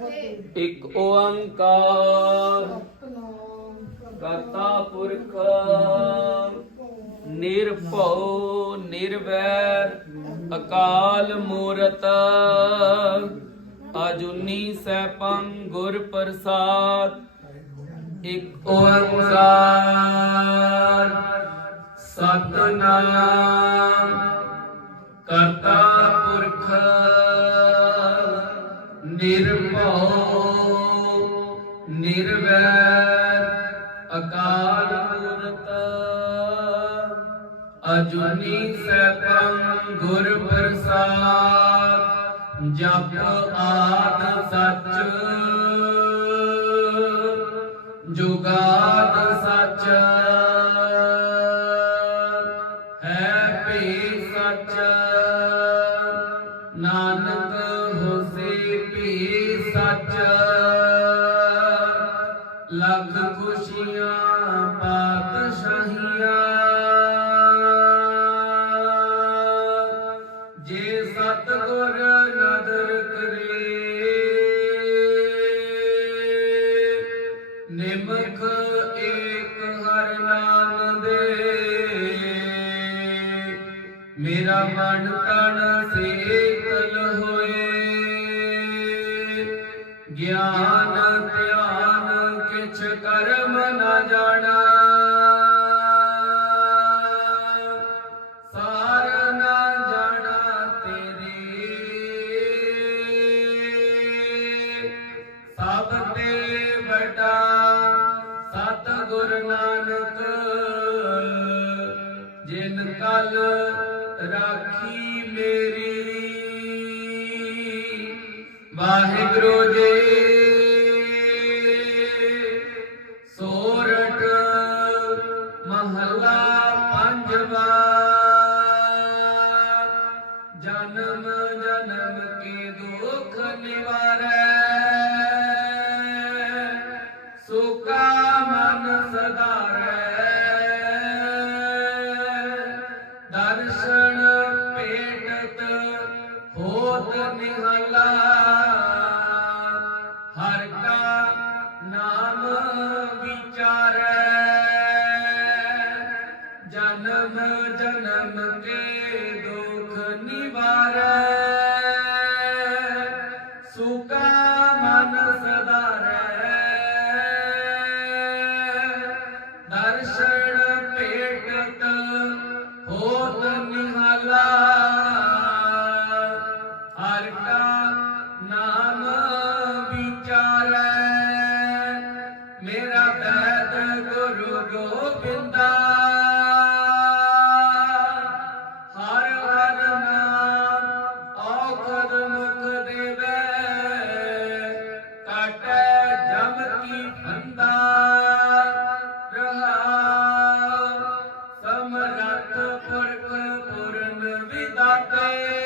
ਫਤਿਹ ਇੱਕ ਓੰਕਾਰ ਸਤਨਾਮ ਕਰਤਾ ਪੁਰਖ ਨਿਰਭਉ ਨਿਰਵੈਰ ਅਕਾਲ ਮੂਰਤ ਅਜੂਨੀ ਸੈਭੰ ਗੁਰ ਪ੍ਰਸਾਦ ਇੱਕ ਓੰਕਾਰ ਸਤਨਾਮ ਅਕਾਲ ਮੂਰਤ ਅਜੂਨੀ ਸੈਭੰ ਗੁਰ ਪ੍ਰਸਾਦ, ਜਪ ਆਦ ਸੱਚ। ਜੁਗਾਦ ਸੱਚ ਹੈ ਭੀ ਸਚ। ਨਾਨਕ ਹੋਸੀ ਭੀ ਸੱਚ। ਲੱਖ ਖੁਸ਼ੀਆਂ ਪਾਤਸ਼ਾਹੀਆਂ। ਜੇ ਸਤਗੁਰ ਨਦਰ ਕਰੇ, ਨਿਮਖ ਏਕ ਹਰ ਨਾਮ ਦੇ। ਮੇਰਾ ਮਨ ਤਨ ਸੇਤਲ ਹੋਏ। ਗਿਆਨ ਧਿਆਨ ਕਰਮ ਨਾ ਜਾਣਾ। ਸਾਰ ਨਾ ਜਾਣਾ ਤੇਰੇ। ਸਭ ਤੇ ਬਟਾ ਸਤ ਗੁਰ ਨਾਨਕ, ਜਿਨ ਕਲ ਰਾਖੀ ਮੇਰੀ। ਵਾਹਿਗੁਰੂ ਜਨਮ ਜਨਮ ਕੇ ਦੁੱਖ ਨਿਵਾਰੈ। ਸੁਖਾ ਮਨ ਸਦਾਰੈ। ਦਰਸ਼ਨ ਭੇਟਤ ਹੋਤ ਨਿਹਲਾ। ਹਰ ਕਾ ਨਾਮ ਵਿਚਾਰੈ। ਜਨਮ ਜਨਮ ਕੇ ਸੁਖਾ ਮਨ ਸਦਾਰੈ ਦਰਸ਼ਨ ਭੇਟਤ ਹੋਤ ਨਿਹਾਲਾ। ਹਰ ਕਾ ਨਾਮ ਵਿਚਾਰੈ। ਮੇਰਾ ਬੈਦ ਗੁਰੂ ਗੋਬਿੰਦਾ। ਪੁਰਨ